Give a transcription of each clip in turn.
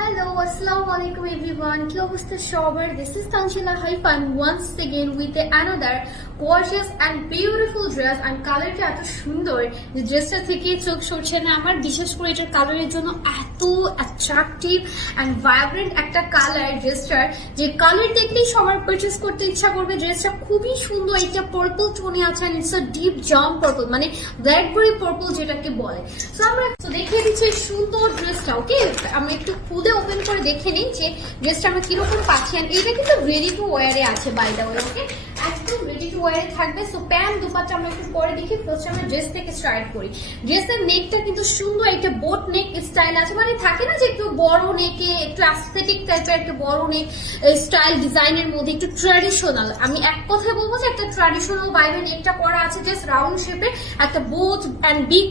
Hello আসসালামু আলাইকুম everyone কি অবস্থা সবার this is Tanshila Haifan once again with another gorgeous and beautiful dress and কালারটা এত সুন্দর যে ড্রেসটা থেকে চোখ সরছে না আমার। বিশেষ করে এটার কালারের জন্য এত অ্যাট্রাকটিভ অ্যান্ড ভাইব্রেন্ট একটা কালার ড্রেসটার যে কালার দেখলেই সবার পারচেস করতে ইচ্ছা করবে। ড্রেসটা খুবই সুন্দর। একটা পার্পল টোনে আছে অ্যান্ড ইটস আ ডিপ জাম পার্পল মানে ব্ল্যাকবেরি পার্পল যেটাকে বলে। তো আমরা দেখিয়ে দিচ্ছি সুন্দর ড্রেসটা ওকে আমি একটু খুদে ওপেন করে দেখে নিই যে ড্রেসটা আমরা কীরকম পাচ্ছি। And এটা কিন্তু রেডি টু ওয়ারে আছে বাই দা ওয়ে ওকে ওয়ারে থাকবে। সো প্যান্ট দুপাট্টা আমরা একটু পরে দেখি। ফার্স্ট আমরা ড্রেস থেকে স্টার্ট করি। ড্রেসের নেকটা কিন্তু সুন্দর, একটা বোট নেক স্টাইল আছে। মানে থাকে না যে একটু বড় নেকে একটু অ্যাস্থেটিক টাইপের একটা বড় নেক স্টাইল ডিজাইনের মধ্যে একটু ট্র্যাডিশনাল আমি এক কথায় বলব যে একটা ট্র্যাডিশনাল বাইরে নেকটা করা আছে জাস্ট রাউন্ড শেপের একটা বোট অ্যান্ড বিগ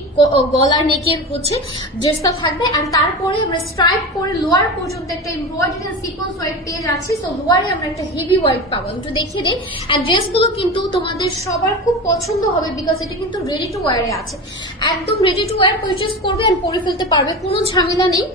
গলার নেকের হচ্ছে ড্রেসটা থাকবে। অ্যান্ড তারপরে আমরা স্ট্রাইপ করে লোয়ার পর্যন্ত একটা এমব্রয়ডারি সিকোয়েন্স ওয়াইট পেয়ে যাচ্ছি। সো লোয়ারে আমরা একটা হেভি ওয়াইট পাবো। একটু দেখিয়ে দিই। অ্যান্ড ড্রেসগুলো কিন্তু তোমাদের সবার খুব পছন্দ হবে বিকজ এটা কিন্তু রেডি টু ওয়ারে আছে। একদম রেডি টু ওয়ার পারচেস করবে অ্যান্ড পরে ফেলতে পারবে, কোনো ঝামেলা নেই।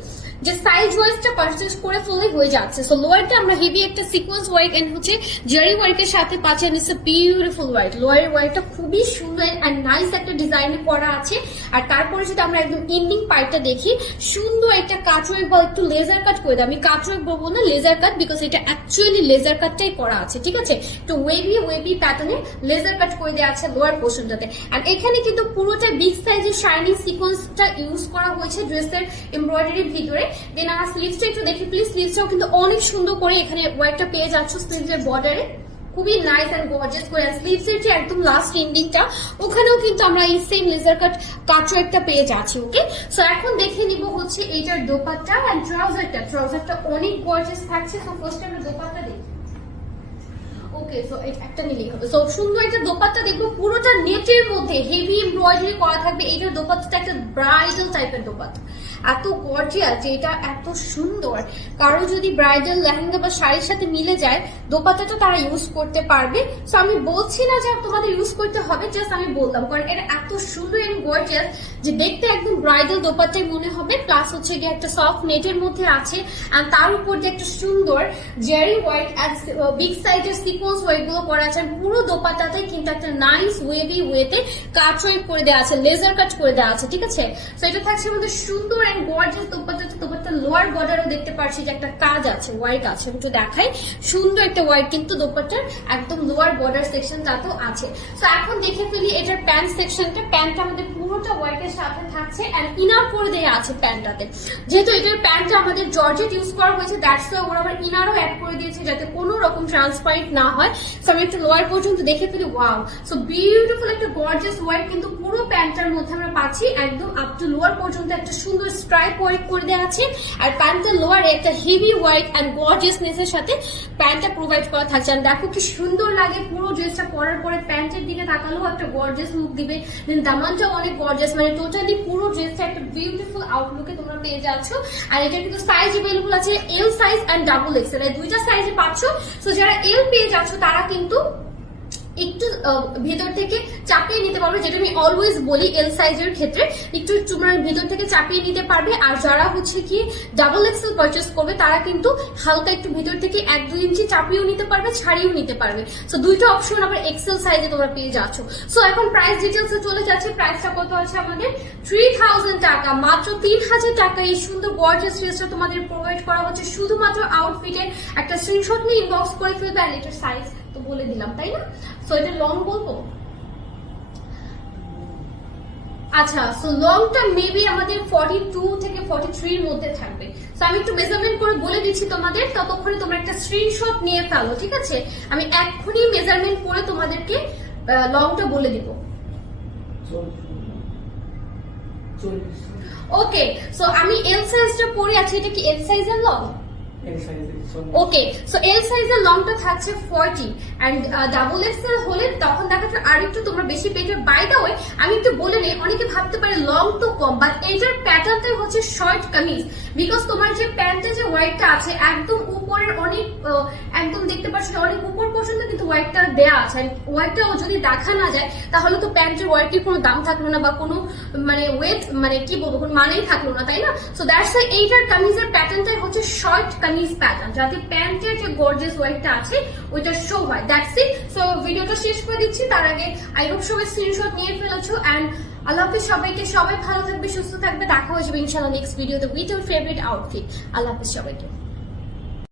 যে সাইজ ওয়াইজটা পারচেস করে ফেলে হয়ে যাচ্ছে। সো লোয়ারটা আমরা হেভি একটা সিকোয়েন্স ওয়াইট এন্ড হচ্ছে জারি ওয়ার্কের সাথে পাচ্ছি and it's a beautiful white lower ওয়াইটটা খুবই সুন্দর অ্যান্ড নাইস একটা ডিজাইনে করা আছে। আর তারপরে যদি আমরা একদম ইন্ডিং পার্টটা দেখি, সুন্দর একটা কাটওয়ার্ক বা একটু লেজার কাট করে দেয়। আমি কাটওয়ার্ক বলব না লেজার কাট বিকজ এটা অ্যাকচুয়ালি লেজার কাটটাই করা আছে, ঠিক আছে? তো ওয়েভি ওয়েভি প্যাটার্নে লেজার কাট করে দেওয়া আছে লোয়ার পোর্শনটাতে আর এখানে কিন্তু পুরোটা বিগ সাইজের শাইনিং সিকোয়েন্সটা ইউজ করা হয়েছে ড্রেসের এমব্রয়ডারির ভিতরে। দেন আমার স্লিভসটা একটু দেখি প্লিজ স্লিভসটাও কিন্তু অনেক সুন্দর করে এখানে ওয়ার্কটা পেয়ে যাচ্ছ স্লিভসের বর্ডারে খুবই নাইস অ্যান্ড গর্জিয়াস করে স্লিভস এর যে একদম লাস্ট এন্ডিংটা ওখানেও কিন্তু আমরা এই সেম লেজার কাট কাটও একটা পেয়ে যাচ্ছি ওকে সো এখন দেখে নিব হচ্ছে এইটার দোপাট্টা অ্যান্ড ট্রাউজারটা ট্রাউজারটা অনেক গর্জিয়াস থাকছে। সো ফার্স্ট আমরা দোপাট্টা দেখি। ওকে সো একটা নিলেই হবে। সো সুন্দর একটা দোপাট্টা দেখব। পুরোটা নেটের মধ্যে হেভি এমব্রয়ডারি করা থাকবে। এইটার দোপাট্টাটা একটা ব্রাইডাল টাইপের দোপাট্টা। এত গর্জিয়াস যে এটা এত সুন্দর। কারও যদি ব্রাইডাল লেহেঙ্গা বা শাড়ির সাথে মিলে যায়, দোপাট্টাটা তারা ইউজ করতে পারবে। সো আমি বলছি না যে তোমাদের ইউজ করতে হবে জাস্ট আমি বললাম, কারণ এটা এত সুন্দর এবং গর্জিয়াস যে দেখতে একদম ব্রাইডাল দোপাট্টাই মনে হবে প্লাস হচ্ছে গিয়ে একটা সফট নেটের মধ্যে আছে আর তার উপর দিয়ে একটা সুন্দর জেরি হোয়াইট বিগ সাইজের সিকোয়েন্স ওয়াইটগুলো করা আছে পুরো দোপাট্টাতে কিন্তু একটা নাইস ওয়েভি ওয়েতে কাট ওয়াইপ করে দেওয়া আছে লেজার কাট করে দেওয়া আছে, ঠিক আছে? সো এটা থাকছে আমাদের সুন্দর and gorgeous dupatta dupatta lower বর্ডারও দেখতে পাচ্ছি যে একটা কাজ আছে হোয়াইট আছে। একটু দেখাই। সুন্দর একটা হোয়াইট কিন্তু দোপাট্টার একদম লোয়ার বর্ডার সেকশনটাতেও আছে। সো এখন দেখে ফেলি এটার প্যান্ট সেকশনটা প্যান্টটা আমাদের পুরোটা হোয়াইটের সাথে থাকছে অ্যান্ড ইনার করে দেওয়া আছে প্যান্টটাতে যেহেতু এটার প্যান্টটা আমাদের জর্জেট ইউজ করা হয়েছে দ্যাটস ওরা আবার ইনারও অ্যাড করে দিয়েছে যাতে কোনো রকম ট্রান্সপারেন্ট না হয়। সো আমি একটু লোয়ার পর্যন্ত দেখে ফেলি। ওয়াও সো বিউটিফুল একটা গর্জিয়াস হোয়াইট কিন্তু পুরো প্যান্টটার মধ্যে আমরা পাচ্ছি একদম আপ টু লোয়ার পর্যন্ত একটা সুন্দর স্ট্রাইপ ওয়ার্ক করে দেওয়া আছে। আর প্যান্টের লোয়ারে, একটা হেভি হোয়াইট অ্যান্ড গর্জিয়াসনেস এর সাথে প্যান্টটা প্রোভাইড করা থাকছে। আর দেখো কি সুন্দর লাগে, পুরো ড্রেসটা পরার পরে প্যান্টের দিকে তাকালেও একটা গর্জিয়াস লুক দিবে। দেন দামানটাও অনেক গর্জিয়াস মানে টোটালি পুরো ড্রেসটা একটা বিউটিফুল আউটলুকে তোমরা পেয়ে যাচ্ছ। আর এটা কিন্তু সাইজ অ্যাভেলেবল আছে এল সাইজ অ্যান্ড ডাবল এক্সের দুইটা সাইজে পাচ্ছ। সো যারা এল পেয়ে যাচ্ছ, তারা কিন্তু একটু ভেতর থেকে চাপিয়ে নিতে পারবে, যেটা আমি অলওয়েজ বলি এল সাইজের ক্ষেত্রে। একটু তোমার ভেতর থেকে চাপিয়ে নিতে পারবে, আর যারা হচ্ছে কি ডাবল এক্সেল পারচেস করবে, তারা কিন্তু হালকা একটু ভেতর থেকে এক দুই ইঞ্চি চাপিয়েও নিতে পারবে, ছাড়িয়েও নিতে পারবে। সো দুইটা অপশন আবার এক্সেল সাইজে তোমরা পেয়ে যাচ্ছ। সো এখন প্রাইস ডিটেলসে চলে যাচ্ছে। প্রাইসটা কত আছে আমাদের? থ্রি থাউজেন্ড টাকা, মাত্র তিন হাজার টাকা। এই সুন্দর গর্জিয়াস ড্রেসটা তোমাদের প্রোভাইড করা হচ্ছে শুধুমাত্র আউটফিটের একটা স্ক্রিনশট নিয়ে ইনবক্স করে ফেলবে, আর এটার সাইজ তো বলে দিলাম, তাই না? সো এটা লং বলব? আচ্ছা সো লংটা মেবি আমাদের ফর্টি টু থেকে ফর্টি থ্রির মধ্যে থাকবে। সো আমি একটু মেজারমেন্ট করে বলে দিচ্ছি তোমাদের ততক্ষণে তোমরা একটা স্ক্রিনশট নিয়ে ফেলো ঠিক আছে? আমি এক্ষুনি মেজারমেন্ট করে তোমাদেরকে লংটা বলে দিব। ওকে সো আমি এল সাইজটা পরে আছি এটা কি এল সাইজের লং ওকে সো এল সাইজের লংটা থাকছে ফর্টি অ্যান্ড ডাবল এক্সেল হলে তখন দেখা যাচ্ছে আর একটু তোমরা বেশি পেজে বাই দা ওয়ে আমি একটু বলে নিই, অনেকে ভাবতে পারে লং তো কম বাট এটার প্যাটার্নটাই হচ্ছে শর্ট কামিজ বিকজ তোমার যে প্যান্টে যে ওয়াইটটা আছে, একদম উপরের অনেক একদম দেখতে পাচ্ছ যে অনেক উপর পর্যন্ত কিন্তু ওয়াইটটা দেয়া আছে। ওয়াইটটা যদি দেখা না যায়, তাহলে তো প্যান্টের ওয়াইটের কোনো দাম থাকল না বা কোনো মানে ওয়েট মানে কি বলব, কোনো মানেই থাকল না, তাই না? সো দ্যাটস এইটার কামিজের প্যাটার্নটাই হচ্ছে শর্ট কামিজ প্যাটার্ন যাতে প্যান্টের যে গর্জিয়াস ওয়াইটটা আছে, ওইটা শো হয়। দ্যাটস ইট সো ভিডিওটা শেষ করে দিচ্ছি। তার আগে আই হোপ সবাই স্ক্রিনশট নিয়ে ফেলেছো অ্যান্ড আল্লাহ হাফিজ সবাইকে, সবাই ভালো থাকবে, সুস্থ থাকবে। দেখা হয়ে যাবে ইনশাল্লাহ নেক্সট ভিডিওতে উইথ ইউর ফেভারিট আউটফিট আল্লাহ হাফিজ সবাইকে।